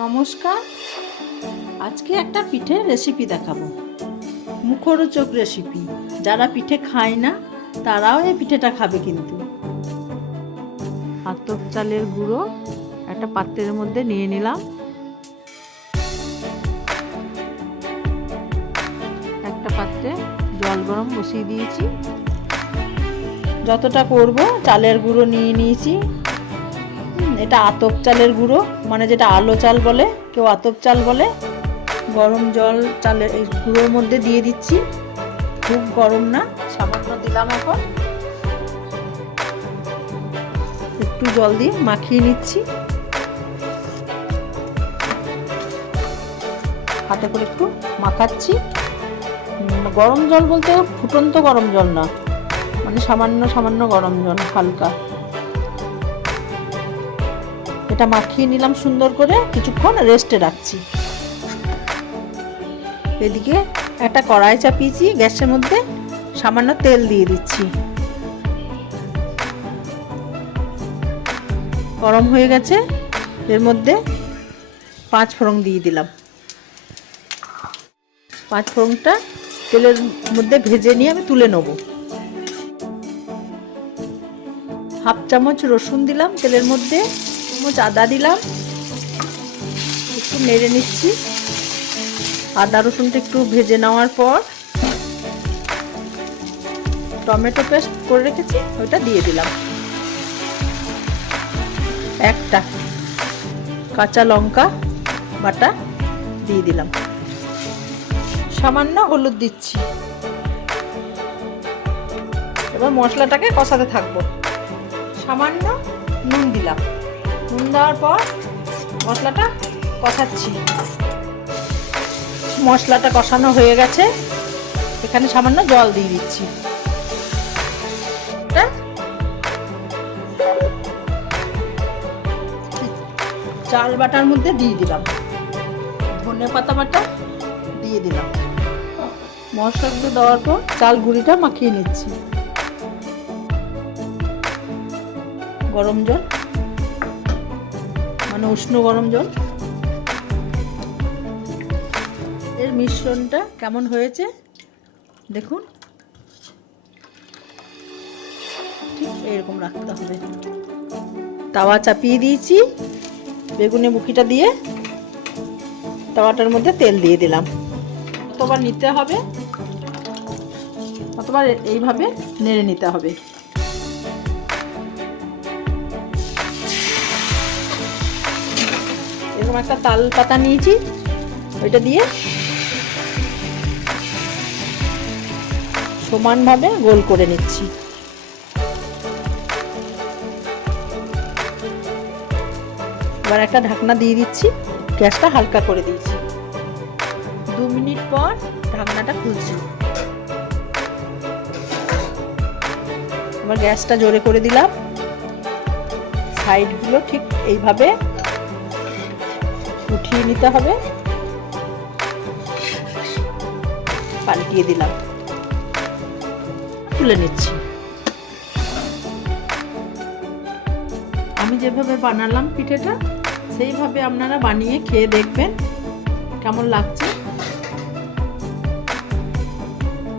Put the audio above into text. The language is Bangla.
নমস্কার। আজকে একটা পিঠের রেসিপি দেখাবো, মুখরোচক রেসিপি। যারা পিঠে খায় না তারাও এই পিঠেটা খাবে। কিন্তু আতপ চালের গুঁড়ো একটা পাত্রের মধ্যে নিয়ে নিলাম। একটা পাত্রে জল গরম বসিয়ে দিয়েছি। যতটা করব চালের গুঁড়ো নিয়ে নিয়েছি। এটা আতপ চালের গুঁড়ো, মানে যেটা আলো চাল বলে, কেউ আতপ চাল বলে। গরম জল চালের এই গুঁড়োর মধ্যে দিয়ে দিচ্ছি। খুব গরম না, সামান্য দিলাম। এখন একটু জল দিয়ে মাখিয়ে নিচ্ছি। হাতে করে একটু মাখাচ্ছি। গরম জল বলতে ফুটন্ত গরম জল না, মানে সামান্য সামান্য গরম জল, হালকা। এটা মাখিয়ে নিলাম সুন্দর করে, কিছুক্ষণ রেস্টে রাখছি। এদিকে একটা কড়াই চাপিয়েছি গ্যাসের মধ্যে, সামান্য তেল দিয়ে দিচ্ছি। গরম হয়ে গেছে, এর মধ্যে 5 ফোড়ন দিয়ে দিলাম। 5 ফোড়নটা তেলের মধ্যে ভেজে নিয়ে আমি তুলে নেব। হাফ চামচ রসুন দিলাম তেলের মধ্যে, চামচ আদা দিলাম। একটু নেড়ে নিচ্ছি। আদা রসুনটা একটু ভেজে নেওয়ার পর টমেটো পেস্ট করে রেখেছি, ওইটা দিয়ে দিলাম। একটা কাঁচা লঙ্কা বাটা দিয়ে দিলাম। সামান্য হলুদ দিচ্ছি। এবার মশলাটাকে কষাতে থাকবো। সামান্য নুন দিলাম। নুন দেওয়ার পর মশলাটা কষাচ্ছি। মশলাটা কষানো হয়ে গেছে, এখানে সামান্য জল দিয়ে দিচ্ছি। চাল বাটার মধ্যে দিয়ে দিলাম। ধনে পাতা বাটা দিয়ে দিলাম। মশলাগুলো দেওয়ার পর চাল গুঁড়িটা মাখিয়ে নিচ্ছি। গরম জল, মানে উষ্ণ গরম জল। এর মিশ্রণটা কেমন হয়েছে দেখুন। ঠিক এরকম রাখতে হবে। তাওয়া চাপিয়ে দিয়েছি, বেগুনে বুকিটা দিয়ে তাওয়াটার মধ্যে তেল দিয়ে দিলাম। কতবার নিতে হবে, কতবার এইভাবে নেড়ে নিতে হবে। এরকম একটা তাল পাতা নিয়েছি, ওইটা দিয়ে সমানভাবে গোল করে নিচ্ছি। এবার একটা ঢাকনা দিয়ে দিচ্ছি। গ্যাসটা হালকা করে দিয়েছি। 2 মিনিট পর ঢাকনাটা খুলছি। এবার গ্যাসটা জোরে করে দিলাম। সাইডগুলো ঠিক এইভাবে উঠিয়ে নিতে হবে। পাল্টিয়ে দিলাম, তুলে নিচ্ছি। আমি যেভাবে বানালাম পিঠেটা, সেইভাবে আপনারা বানিয়ে খেয়ে দেখবেন কেমন লাগছে।